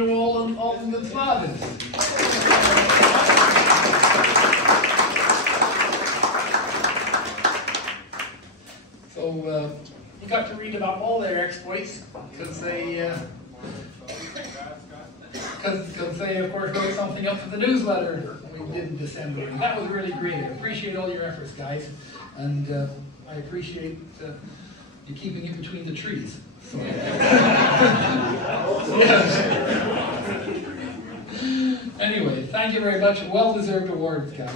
all in the Slavs. So you got to read about all their exploits because they, of course, wrote something up for the newsletter we did in December. And that was really great. I appreciate all your efforts, guys, and I appreciate you keeping it between the trees. So. Anyway, thank you very much. Well-deserved awards, guys.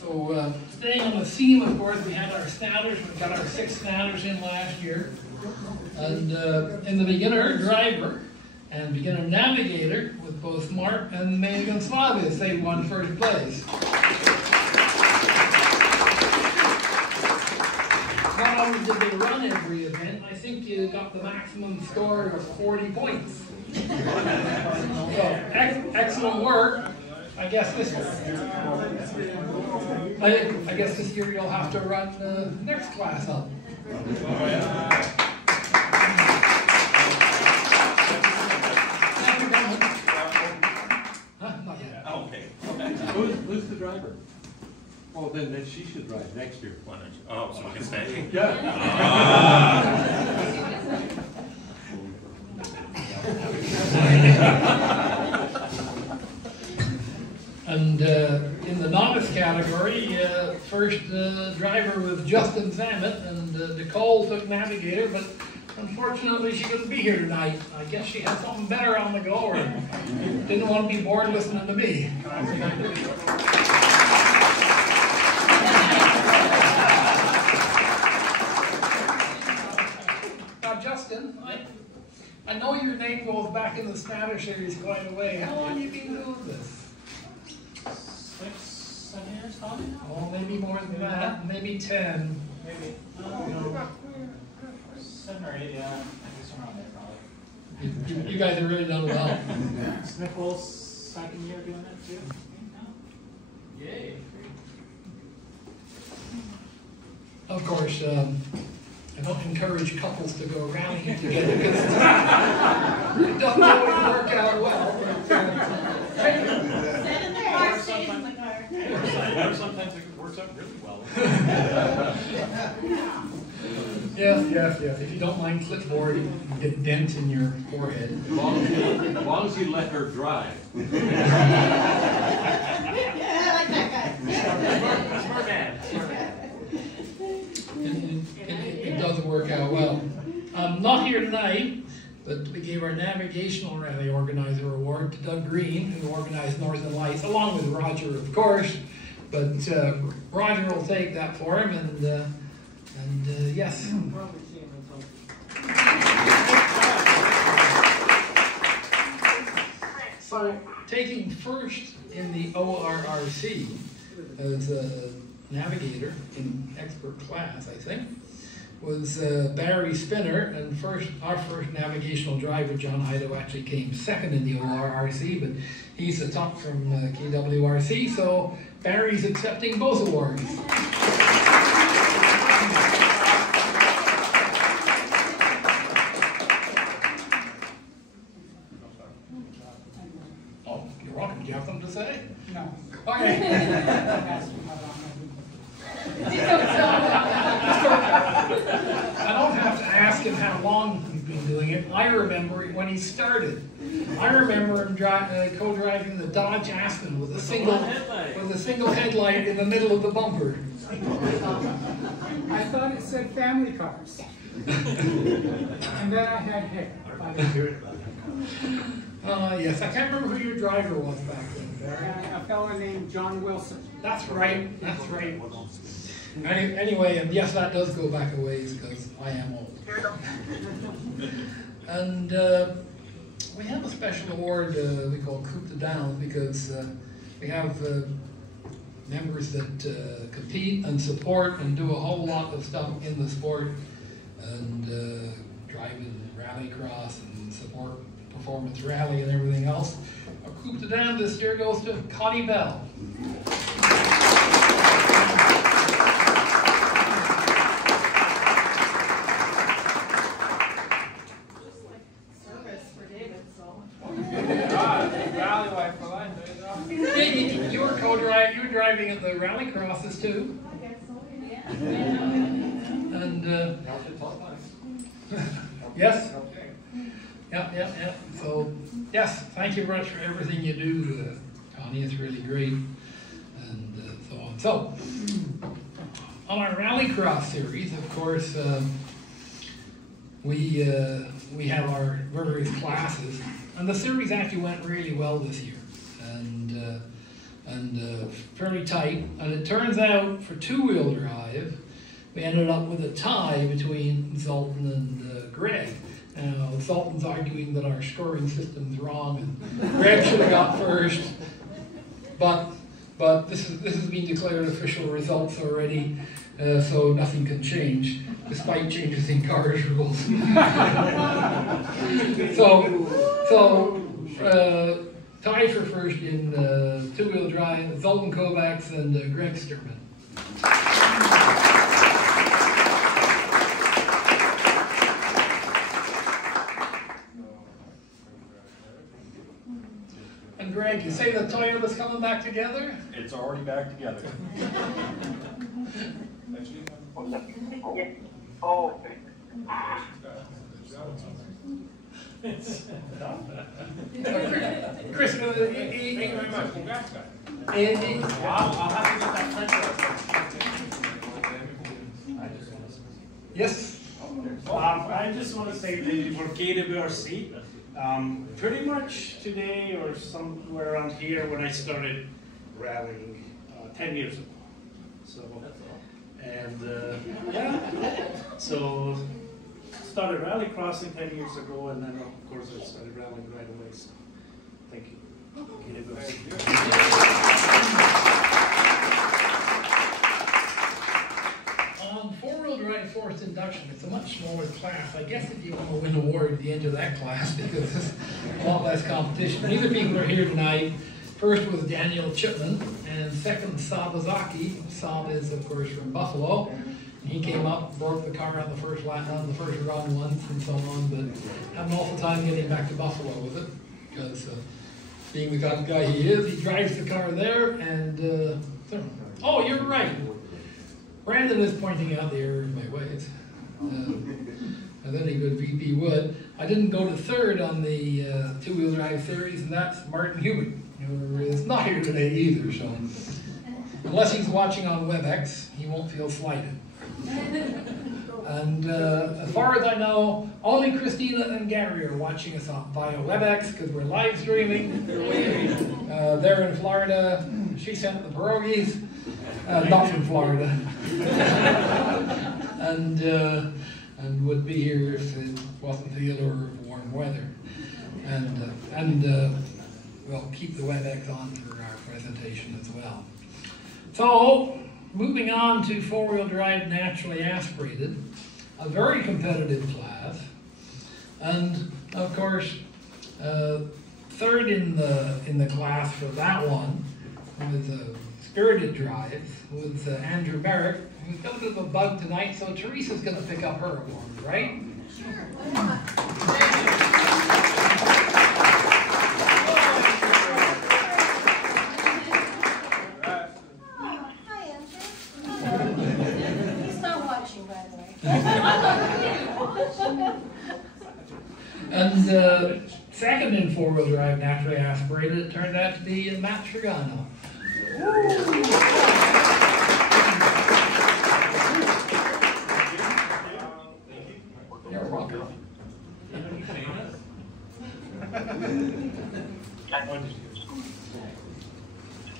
So, staying on the theme, of course, we had our snatters. We got our 6 snatters in last year. And in the beginner driver and beginner navigator, with both Mark and Megan Slavis, they won first place. Not only did they run every event, I think you got the maximum score of 40 points. So, excellent work. I guess this year you'll have to run the next class up. Not yet. Oh, okay. Who's the driver? Oh, then she should drive next year. Why don't you? Oh, so we can stay? Yeah. And in the novice category, first driver was Justin Zammit, and Nicole took navigator, but unfortunately she couldn't be here tonight. I guess she had something better on the go, or didn't want to be bored listening to me. Now, Justin, I know your name goes back in the Snatter series quite a way. How long have you been doing this? 6, 7 years, probably? Oh, maybe more than that. Maybe 10. Maybe. 7 or 8, yeah. I guess around there, probably. You guys have really done well. Sniffles, second year doing it too? Yay. Of course, I don't encourage couples to go rallying together because it doesn't always work out well. Sometimes it works out really well. Yes. If you don't mind clipboard, you can get a dent in your forehead. As long as you let her drive. Yeah, I like that guy. Smart man. It does work out well. Not here tonight, but we gave our Navigational Rally Organizer Award to Doug Green, who organized Northern Lights, along with Roger, of course. But Roger will take that for him, and yes. So, taking first in the ORRC as a navigator in expert class, I think, was Barry Spinner, and our first navigational driver, John Ido, actually came second in the ORRC, but he's the top from KWRC, so Barry's accepting both awards. Oh, you're welcome. Do you have something to say? No. Okay. I don't have to ask him how long he's been doing it. I remember when he started. I remember him co-driving the Dodge Aspen with a single headlight in the middle of the bumper. I thought it said family cars. And then I had hair. Yes, I can't remember who your driver was back then. A fellow named John Wilson. That's right. Anyway, and yes, that does go back a ways because I am old. And we have a special award we call Coupe de Downs because we have members that compete and support and do a whole lot of stuff in the sport and drive in rallycross and support performance rally and everything else. Our Coupe de Downs this year goes to Connie Bell. at the rally crosses too. And yes. Yeah. So yes, thank you very much for everything you do, Connie. It's really great, and so on. So on our rally cross series, of course, we have our various classes, and the series actually went really well this year, and fairly tight. And it turns out for two-wheel drive, we ended up with a tie between Zoltan and Greg. Zoltan's arguing that our scoring system's wrong, and Greg should have got first. But this has been declared official results already, so nothing can change, despite changes in cars rules. so tied for first in two-wheel drive, Zoltan Kovacs and Greg Sturman. And Greg, you say the Toyota's coming back together? It's already back together. Oh, okay. Chris, I'll have to get that printer. yes? I just want to say thank you for KWRC. Pretty much today or somewhere around here when I started rallying 10 years ago. So, and so started rally crossing 10 years ago, and then of course I started rallying right away. So thank you. KWRC. On four-wheel drive forced induction, it's a much smaller class. I guess if you want to win an award at the end of that class, because there's a lot less competition. These are people who are here tonight. First was Daniel Chipman, and second Sabazaki. Sab is, of course, from Buffalo. And he came up, broke the car on the first run once, and so on, but had an awful time getting back to Buffalo with it, because being the kind of guy he is, he drives the car there, and oh, you're right. Brandon is pointing out the error in my ways, as any good VP would. I didn't go to third on the two-wheel drive series, and that's Martin Hewitt, who is not here today either, so unless he's watching on WebEx, he won't feel slighted. And as far as I know, only Christina and Gary are watching us on via WebEx, because we're live streaming. They're in Florida. She sent the perogies. Not from Florida. and would be here if it wasn't the allure of warm weather. And we'll keep the WebEx on for our presentation as well. So, moving on to four-wheel drive naturally aspirated, a very competitive class. And of course, third in the class for that one was Spirited Drive with Andrew Merrick, who's got a bit of a bug tonight, so Teresa's going to pick up her award, right? Sure. Hi, Andrew. He's not watching, by the way. And second in four-wheel drive naturally aspirated, it turned out to be Matt Trigano. You're welcome.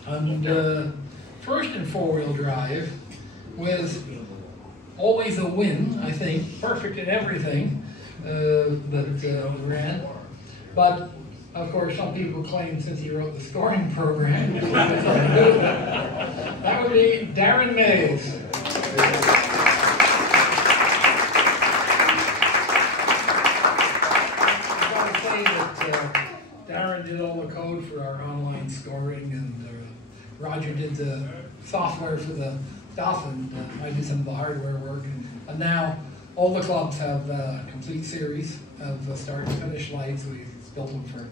And first in four-wheel drive was always a win, I think, perfect in everything that ran. But of course, some people claim since he wrote the scoring program, that would be Darren Mays. I've got to say that Darren did all the code for our online scoring, and Roger did the software for the stuff, and I did some of the hardware work. And now all the clubs have a complete series of start and finish lights. We've built them for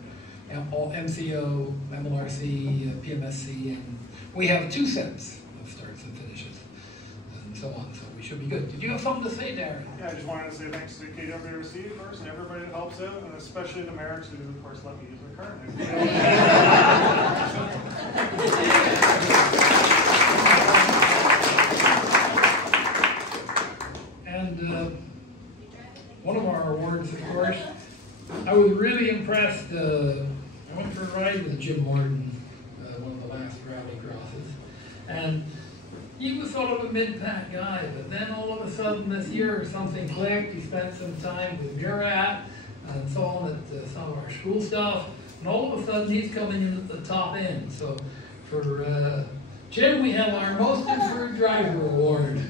all MCO, MLRC, PMSC, and we have two sets so on. So we should be good. Did you have something to say, Darren? Yeah, I just wanted to say thanks to KWRC first and everybody that helps out, and especially the mayor who, of course, let me use my car. And one of our awards, of course, I was really impressed. I went for a ride with Jim Morton, one of the last rally crosses, and he was sort of a mid-pack guy, but then all of a sudden this year something clicked. He spent some time with Murat and so on at some of our school stuff, and all of a sudden he's coming in at the top end. So for Jim, we have our Most Improved Driver Award.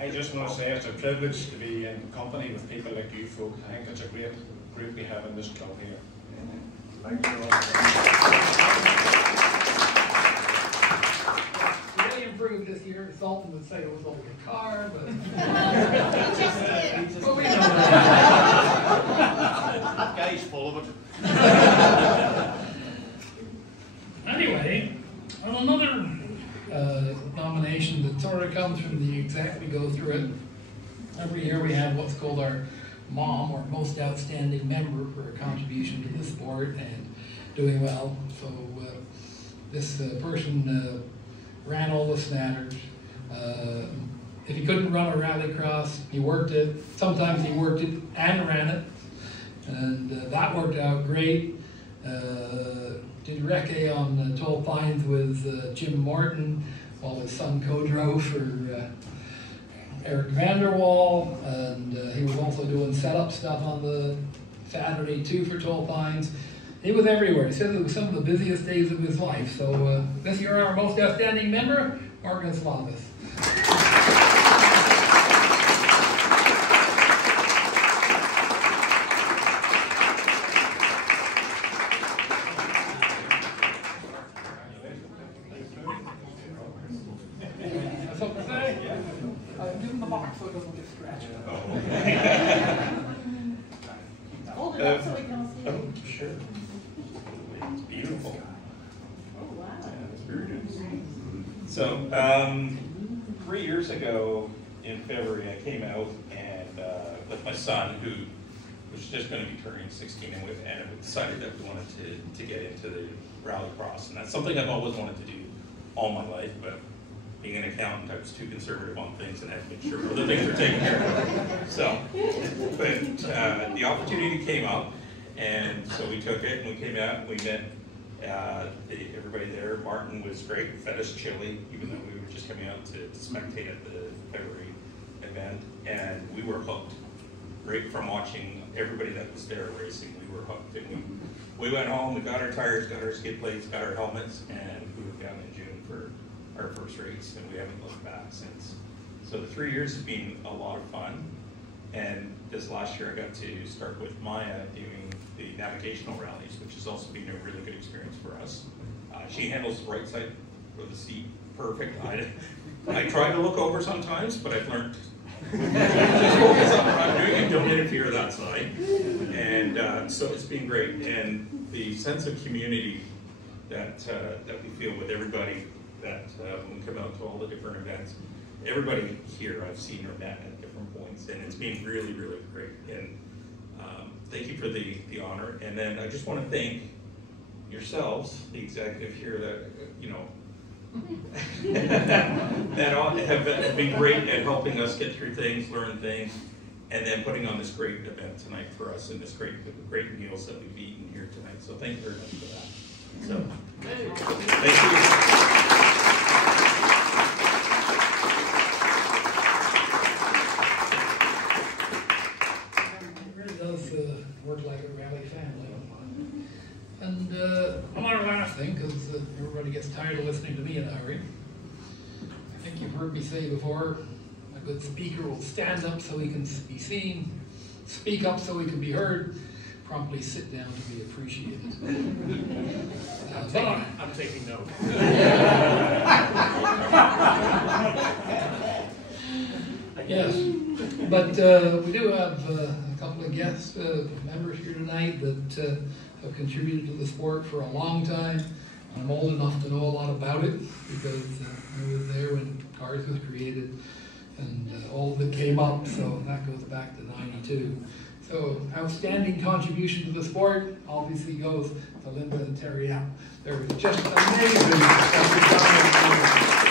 I just want to say it's a privilege to be in company with people like you folk. I think it's a great group we have in this club here. Thank you all. Really improved this year. Sultan would say it was only a car, but but we know That guy's full of it. Anyway, on another nomination that sort of comes from the exec, we go through it. Every year we have what's called our MOM, or Most Outstanding Member, for a contribution to the sport and doing well. So this person ran all the snatters. If he couldn't run a rallycross, he worked it. Sometimes he worked it and ran it, and that worked out great. Did recce on 12 Pines with Jim Morton, while his son co-drove for Eric Vanderwall, and he was also doing setup stuff on the Saturday too for 12 Pines. He was everywhere. He said it was some of the busiest days of his life. So this year our Most Outstanding Member, Morgan Slavis. Give him the box so it doesn't get scratched. Hold it up so we can all see it. Oh, sure. It's beautiful. Oh, wow. Yeah, it's very good. So, 3 years ago in February, I came out and with my son, who was just going to be turning 16, and we decided that we wanted to get into the rallycross, and that's something I've always wanted to do all my life, but being an accountant, I was too conservative on things and had to make sure other things were taken care of. So, but the opportunity came up, and so we took it, and we came out, and we met everybody there. Martin was great, fed us chili, even though we were just coming out to spectate at the February event, and we were hooked. Right from watching everybody that was there racing, we were hooked, and we went home, we got our tires, got our skid plates, got our helmets, and we were down in June for our first race, and we haven't looked back since. So the 3 years has been a lot of fun, and this last year I got to start with Maya doing the navigational rallies, which has also been a really good experience for us. She handles the right side of the seat perfect. I try to look over sometimes, but I've learned just focus on what I'm doing and don't interfere that side. And so it's been great, and the sense of community that we feel with everybody, that when we come out to all the different events, everybody here I've seen or met at different points, and it's been really, really great. And thank you for the honor. And then I just want to thank yourselves, the executive here, that that have been great at helping us get through things, learn things, and then putting on this great event tonight for us, and this great meals that we've eaten here tonight. So thank you very much for that. So thank you. Work like a rally family. And one other last thing, because everybody gets tired of listening to me in a hurry. I think you've heard me say before, a good speaker will stand up so he can be seen, speak up so he can be heard, promptly sit down to be appreciated. I'm taking note. Yes, but we do have a couple of guest members here tonight that have contributed to the sport for a long time. I'm old enough to know a lot about it because I was there when cars was created and all of it came up, so that goes back to '92. So outstanding contribution to the sport obviously goes to Linda and Terry App. They're just amazing at the time.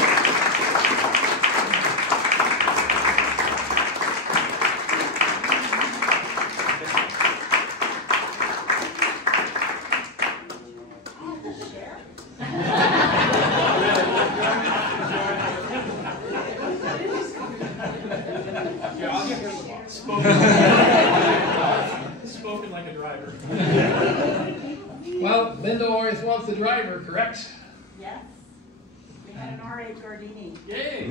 Spoken like a driver. Well, Linda always was the driver, correct? Yes. We had an R8 Gardini. Yay!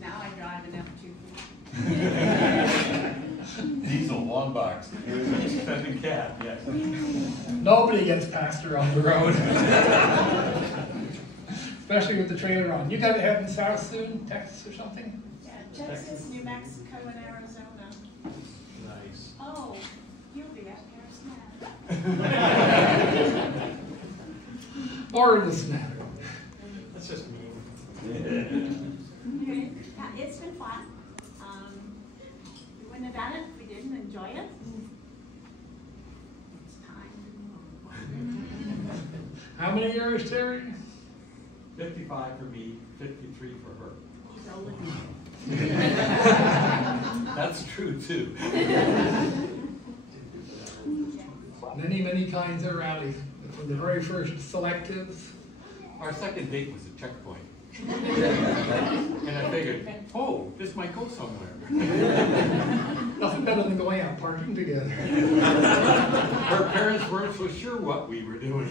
Now I drive an F2. Diesel, long box. Feminine cat, yes. Nobody gets past her on the road. Especially with the trailer on. You gotta head south soon, Texas or something? Yeah, Texas, New Mexico, and Arizona. Nice. Oh, you'll be at Paris now. Or the snatter. That's just mean. Okay. It's been fun. We wouldn't have done it if we didn't enjoy it. It's time. How many years, Terry? 55 for me, 53 for her. He's older than you. That's true too. Many, many kinds of rallies. From the very first selectives. Our second date was a checkpoint. And I figured, oh, this might go somewhere. Nothing better than going out parking together. Her parents weren't so sure what we were doing.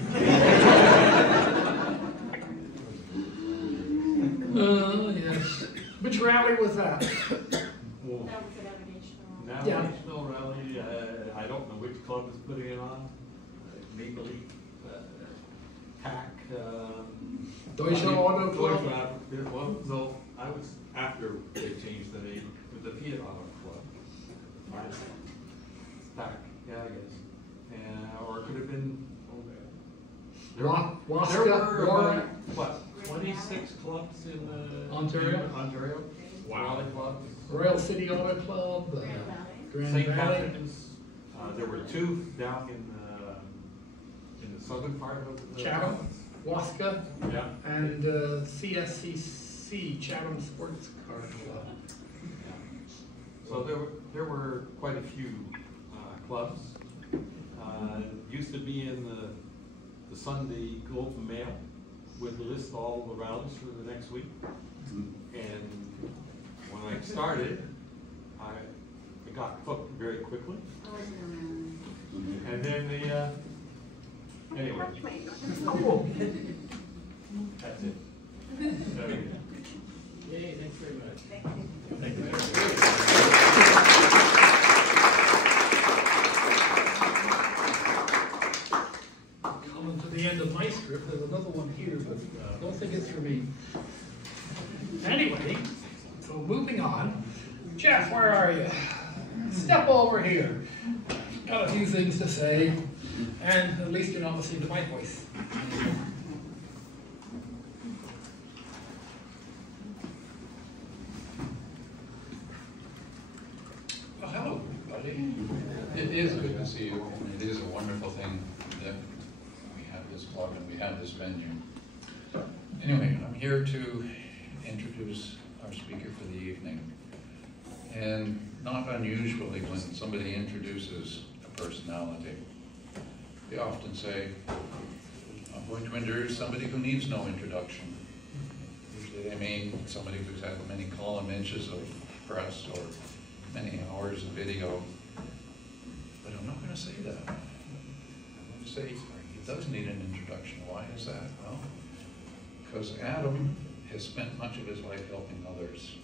Yes. Which rally was that? Well, That was a navigational. Navigational rally, I don't know which club is putting it on. Maple Leaf, TAC, Deutsche Auto Club. Well, so I was after they changed the name to the Fiat Auto Club. TAC, yeah, I guess. And, or it could have been, there were about, what, 26 clubs in Ontario? Ontario. Rally clubs. Royal City Auto Club, Grand Valley. Grand St. Valley. Catherine's. There were two down in the southern part of the Chatham, province. Waska, Yeah. and CSCC, Chatham Sports Car Club. So there were quite a few clubs. Used to be in the Sunday Globe and Mail would list all the rallies for the next week. And when I started, it got hooked very quickly. I wasn't around. And then anyway, that's it. Yay, thanks very much. Thank you. Coming to the end of my script, there's another one here, but I don't think it's for me. Anyway, so moving on. Jeff, where are you? Step over here. Got a few things to say, and at least you're not listening to my voice. Well, hello, everybody. It is good to see you, and it is a wonderful thing that we have this club and we have this venue. Anyway, I'm here to introduce our speaker for the evening. And not unusually, when somebody introduces a personality, they often say, I'm going to introduce somebody who needs no introduction. Usually they mean somebody who's had many column inches of press or many hours of video. But I'm not going to say that. I'm going to say he does need an introduction. Why is that? Well, because Adam has spent much of his life helping others.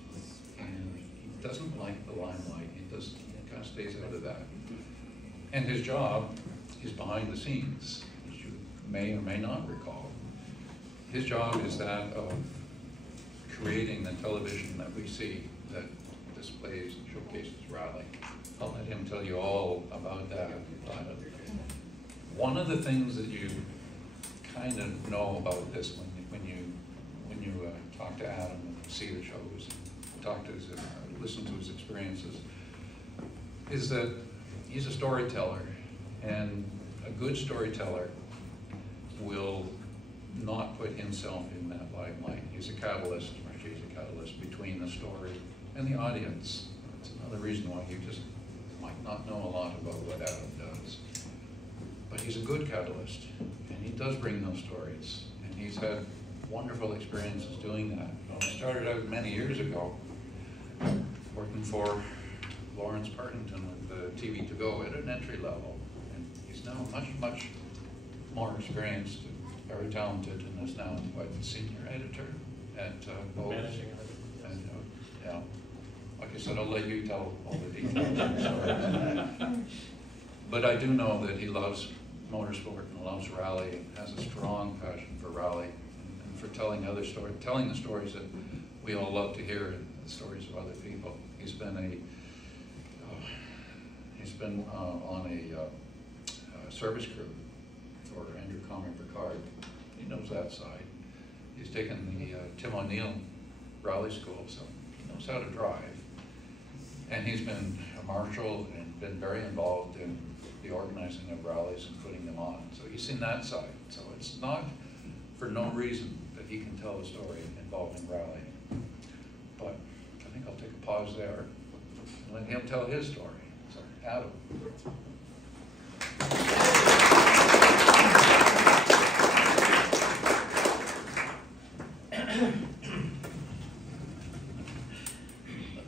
And he doesn't like the limelight. He kind of stays out of that. And his job is behind the scenes, as you may or may not recall. His job is that of creating the television that we see that displays and showcases Raleigh. I'll let him tell you all about that. One of the things that you kind of know about this when you talk to Adam and see the shows and talk to his, listen to his experiences, is that he's a storyteller, and a good storyteller will not put himself in that limelight. He's a catalyst, or she's a catalyst between the story and the audience. That's another reason why you just might not know a lot about what Adam does. But he's a good catalyst, and he does bring those stories, and he's had wonderful experiences doing that. He started out many years ago working for Lawrence Partington with TV To Go at an entry level, and he's now much more experienced, very talented, and is now what, senior editor at Bose. Managing editor. And, yeah, like I said, I'll let you tell all the details. But I do know that he loves motorsport and loves rally, and has a strong passion for rally and for telling other stories, telling the stories that we all love to hear, the stories of other people. He's been on a service crew for Andrew Comer Picard. He knows that side. He's taken the Tim O'Neill rally school, so he knows how to drive. And he's been a marshal and been very involved in the organizing of rallies and putting them on. So he's seen that side. So it's not for no reason that he can tell a story involving rally. But I think I'll take a pause there and let him tell his story. So, Adam.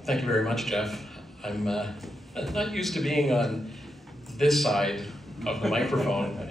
Thank you very much, Jeff. I'm not used to being on this side of the microphone.